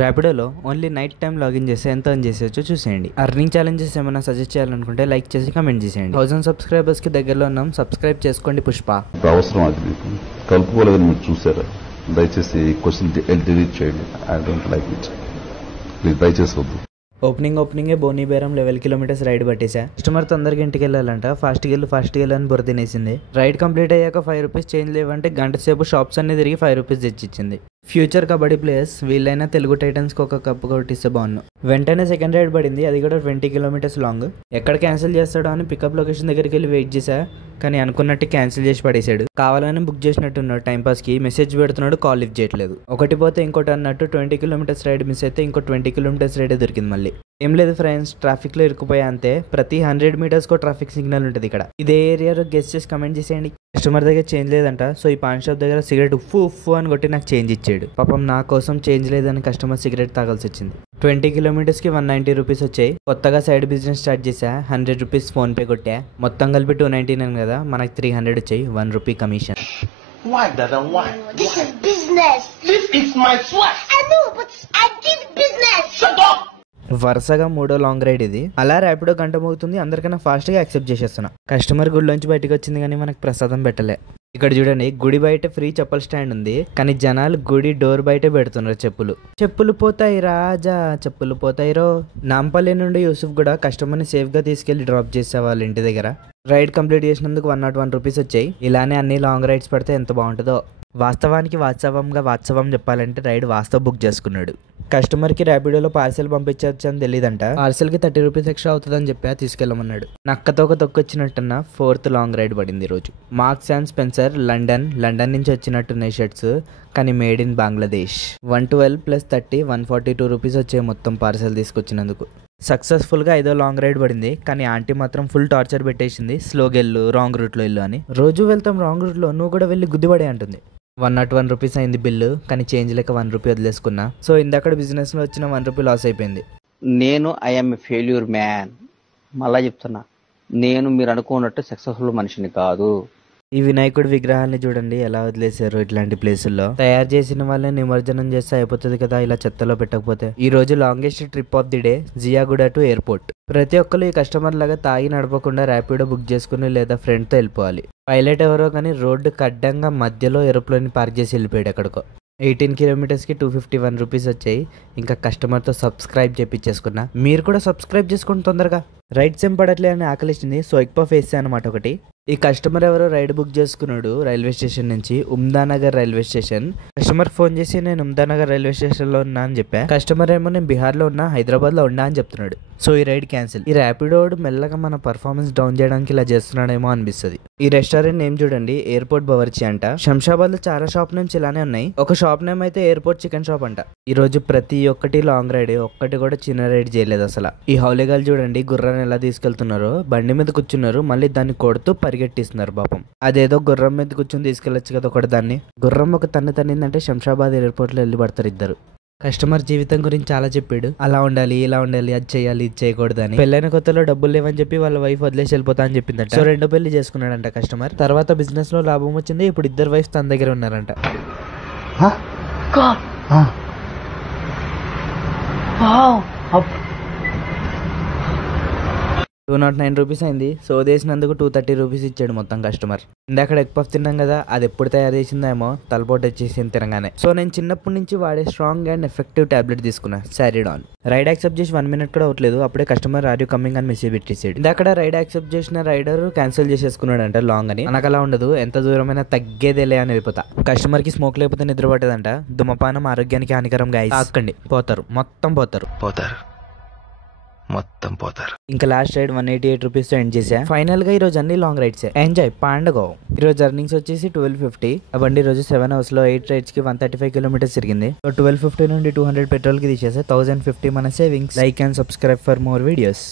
ర్యాపిడోలో only night time login చేస్తే ఎంత earn చేసేయచ్చో చూసేయండి. అర్నింగ్ ఛాలెంజెస్ ఏమైనా సజెస్ట్ చేయాలనుకుంటే లైక్ చేసి కమెంట్ చేసేయండి. 1000 సబ్స్క్రైబర్స్కి దగ్గరలో ఉన్నాం, సబ్స్క్రైబ్ చేసుకోండి. పుష్ప అవసరం అది మీకు కలుపుకోలేదని మీరు చూసారా? దయచేసి క్వశ్చన్ డిలీట్ చేయండి. I don't like it. Please దయచేసి వద్దు. ఓపెనింగే బోనీ బేరం 11 కిలోమీటర్స్ రైడ్ పట్టేసా. కస్టమర్ తొందరగా ఇంటికి వెళ్ళాలంట. ఫాస్ట్కి వెళ్ళి అని బుర్ర తినేసింది. రైడ్ కంప్లీట్ అయ్యాక 5 రూపీస్ చేంజ్ లేవంటే గంట సేపు షాప్స్ అన్ని తిరిగి 5 రూపీస్ తెచ్చిచ్చింది. ఫ్యూచర్ కబడ్డీ ప్లేయర్స్ వీళ్ళైనా తెలుగు టైటన్స్కి ఒక కప్పు కొట్టిస్తే బాగున్నాను. వెంటనే సెకండ్ రైడ్ పడింది, అది కూడా 20 కిలోమీటర్స్ లాంగ్. ఎక్కడ క్యాన్సిల్ చేస్తాడో అని పికప్ లొకేషన్ దగ్గరికి వెళ్ళి వెయిట్ చేశా, కానీ అనుకున్నట్టు క్యాన్సిల్ చేసి పడేశాడు. కావాలని బుక్ చేసినట్టున్నాడు. టైంపాస్కి మెసేజ్ పెడుతున్నాడు, కాల్ లిఫ్ట్ చేయట్లేదు. ఒకటి పోతే ఇంకోటి అన్నట్టు 20 కిలోమీటర్స్ రైడ్ మిస్ అయితే ఇంకో 20 కిలోమీటర్స్ రైడే దొరికింది. మళ్ళీ ఏం లేదు ఫ్రెండ్స్, ట్రాఫిక్లో ఇరుక్కుపోయా అంతే. ప్రతి 100 మీటర్స్కో ట్రాఫిక్ సిగ్నల్ ఉంటుంది ఇక్కడ. ఇదే ఏరియాలో గెస్ట్ చేసి కమెంట్ చేసేయండి. కస్టమర్ దగ్గర చేంజ్ లేదంట, సో ఈ పాన్ షాప్ దగ్గర సిగరెట్ ఉఫ్ఫు అని కొట్టి నాకు చేంజ్ ఇచ్చాడు. పాపం నా కోసం చేంజ్ లేదని కస్టమర్ సిగరెట్ తాగాల్సి వచ్చింది. 20 కిలోమీటర్స్కి 190 రూపీస్ వచ్చాయి. కొత్తగా సైడ్ బిజినెస్ స్టార్ట్ చేశా. 100 రూపీస్ ఫోన్పే కొట్టా. మొత్తం కలిపి 299 కదా, మనకి 300 వచ్చాయి. 1 rupee commission. Why, Dada? Why? This is business. This is my sweat. I know, but I did business. Shut up! వరుసగా 3వ లాంగ్ రైడ్ ఇది. అలా ర్యాపిడో గంట మోగుతుంది. అందరికన్నా ఫాస్ట్గా యాక్సెప్ట్ చేసేస్తున్నా. కస్టమర్ గుడిలోంచి బయటకు వచ్చింది కానీ మనకు ప్రసాదం పెట్టలే. ఇక్కడ చూడండి, గుడి బయట ఫ్రీ చెప్పుల స్టాండ్ ఉంది, కానీ జనాలు గుడి డోర్ బయటే పెడుతున్నారు చెప్పులు పోతాయి రాజా, చెప్పులు పోతాయిరో. నాంపల్లి నుండి యూసుఫ్ కూడా కస్టమర్ని సేఫ్గా తీసుకెళ్లి డ్రాప్ చేసే వాళ్ళ ఇంటి దగ్గర. రైడ్ కంప్లీట్ చేసినందుకు 101 రూపీస్ వచ్చాయి. ఇలానే అన్ని లాంగ్ రైడ్స్ పడితే ఎంత బాగుంటుందో. వాస్తవానికి వాత్సవం చెప్పాలంటే రైడ్ వాస్తవ బుక్ చేసుకున్నాడు. కస్టమర్కి ర్యాపిడోలో పార్సెల్ పంపించవచ్చు అని తెలియదంట. పార్సెల్కి 30 రూపీస్ ఎక్స్ట్రా అవుతుందని చెప్పా, తీసుకెళ్ళమన్నాడు. నక్కతో ఒక తొక్కొచ్చినట్టున్న 4th లాంగ్ రైడ్ పడింది రోజు. మార్క్స్ అండ్ స్పెన్సర్ లండన్ నుంచి వచ్చినట్టున్నాయి షర్ట్స్, కానీ మేడ్ ఇన్ బంగ్లాదేశ్. 112 + 30 142 రూపీస్ వచ్చాయి మొత్తం పార్సెల్ తీసుకొచ్చినందుకు. సక్సెస్ఫుల్గా 5వ లాంగ్ రైడ్ పడింది, కానీ ఆంటీ మాత్రం ఫుల్ టార్చర్ పెట్టేసింది. స్లోగా వెళ్ళు, రాంగ్ రూట్లో వెళ్ళు అని. రోజు వెళ్తాం రాంగ్ రూట్లో, నువ్వు కూడా వెళ్ళి గుద్దిపడే అంటుంది. 101 రూపీస్ అయింది బిల్లు, కానీ చేంజ్ లేక 1 రూపీ వదిలేసుకున్నా. సో ఇందాక బిజినెస్లో వచ్చిన 1 రూపీ లాస్ అయిపోయింది. నేను ఐఎమ్ ఏ ఫెయిల్యూర్ మ్యాన్. మళ్ళా చెప్తున్నా, నేను మీరు అనుకున్నట్టు సక్సెస్ఫుల్ మనిషిని కాదు. ఈ వినాయకుడి విగ్రహాన్ని చూడండి ఎలా వదిలేశారు. ఇట్లాంటి ప్లేసుల్లో తయారు చేసిన వాళ్ళని నిమజ్జనం చేస్తే అయిపోతుంది కదా, ఇలా చెత్తలో పెట్టకపోతే. ఈ రోజు longest trip of the day, Jiyaguda to airport. ప్రతి ఒక్కరు ఈ కస్టమర్ లాగా తాగి నడపకుండా ర్యాపిడో బుక్ చేసుకుని లేదా ఫ్రెండ్తో వెళ్ళిపోవాలి. పైలట్ ఎవరో కానీ రోడ్డుకి అడ్డంగా మధ్యలో ఏరోప్లేన్ పార్క్ చేసి వెళ్ళిపోయాడు ఎక్కడికో. 18 కిలోమీటర్స్కి 251 రూపీస్ వచ్చాయి. ఇంకా కస్టమర్తో సబ్స్క్రైబ్ చేపించేసుకున్నా. మీరు కూడా సబ్స్క్రైబ్ చేసుకోండి తొందరగా. రైడ్స్ ఏం పడట్లే అని ఆకలిస్తుంది, సో ఎక్కువ ఫేస్ అనమాట ఒకటి. ఈ కస్టమర్ ఎవరో రైడ్ బుక్ చేసుకున్నాడు రైల్వే స్టేషన్ నుంచి, Umdanagar railway station. Customer phone చేసి నేను ఉమ్దానగర్ రైల్వే స్టేషన్లో ఉన్నా అని చెప్పా. కస్టమర్ ఏమో నేను బీహార్లో ఉన్నా, హైదరాబాద్లో ఉన్నా అని చెప్తున్నాడు. సో ఈ రైడ్ క్యాన్సిల్. ఈ ర్యాపిడోడ్ మెల్లగా మన పర్ఫార్మెన్స్ డౌన్ చేయడానికి ఇలా చేస్తున్నాడేమో అనిపిస్తుంది. ఈ రెస్టారెంట్ నేమ్ చూడండి, ఎయిర్పోర్ట్ బవర్చి అంట. శంషాబాద్లో చాలా షాప్ నేమ్స్ ఇలానే ఉన్నాయి. ఒక షాప్ నేమ్ అయితే ఎయిర్పోర్ట్ చికెన్ షాప్ అంట. ఈ రోజు ప్రతి ఒక్కటి లాంగ్ రైడ్, ఒక్కటి కూడా చిన్న రైడ్ చేయలేదు అసలు. ఈ హౌలేగాలు చూడండి గుర్రాన్ని ఎలా తీసుకెళ్తున్నారో. బండి మీద కూర్చున్నారు, మళ్ళీ దాన్ని కొడుతూ పరిగెట్టిస్తున్నారు పాపం. అదేదో గుర్రం మీద కూర్చొని తీసుకెళ్లొచ్చు కదా ఒకటి దాన్ని. గుర్రం ఒక తన్నిందంటే శంషాబాద్ ఎయిర్పోర్ట్లో వెళ్ళి పడతారు ఇద్దరు. కస్టమర్ జీవితం గురించి చాలా చెప్పాడు. అలా ఉండాలి, ఇలా ఉండాలి, అది చేయాలి, ఇది చేయకూడదు అని. పెళ్ళైన కొత్తలో డబ్బులు లేవని చెప్పి వాళ్ళ వైఫ్ వదిలేసి వెళ్ళిపోతా అని చెప్పిందంట. సో 2వ పెళ్లి చేసుకున్నాడంట కస్టమర్. తర్వాత బిజినెస్ లో లాభం వచ్చింది. ఇప్పుడు ఇద్దరు వైఫ్ తన దగ్గర ఉన్నారంట. 209 రూపీస్ అయింది. సో వేసినందుకు 230 రూపీస్ ఇచ్చాడు మొత్తం కస్టమర్. ఇందాక ఎగ్ పఫ్ తిన్నాం కదా, అది ఎప్పుడు తయారు చేసిందేమో తలపోటు వచ్చేసింది తినగానే. సో నేను చిన్నప్పటి నుంచి వాడే స్ట్రాంగ్ అండ్ ఎఫెక్టివ్ టాబ్లెట్ తీసుకున్నా, సారిడాన్. రైడ్ యాక్సెప్ట్ చేసి 1 మినిట్ కూడా అవట్లేదు, అప్పుడే కస్టమర్ ఆర్ యూ కమింగ్ అని మెసేజ్ పెట్టేసాడు. ఇందాక రైడ్ యాక్సెప్ట్ చేసిన రైడర్ క్యాన్సిల్ చేసేసుకున్నాడు అంట లాంగ్ అని. నాకు అలా ఉండదు, ఎంత దూరమైనా తగ్గేదేలే అని వెళ్ళిపోతా. కస్టమర్ కి స్మోక్ లేకపోతే నిద్ర పట్టదంట. ధూమపానం ఆరోగ్యానికి హానికరం గాయస్. తాకండి, పోతారు, మొత్తం పోతారు. ఇంకా లాస్ట్ రైడ్ 188 రూపీస్ తో ఎండ్ చేసా. ఫైనల్ గా ఈ రోజు అన్ని లాంగ్ రైడ్స్ ఎంజాయ్ పండుగ. ఈ రోజు ఎర్నింగ్స్ వచ్చేసి 1250. బండి రోజు 7 అవర్స్ లో 8 రైడ్స్ కి 135 కిలోమీటర్స్ తిరిగింది. 1250 నుండి 200 పెట్రోల్ కి తీసేసా. 1050 మన savings. Like and subscribe for more videos.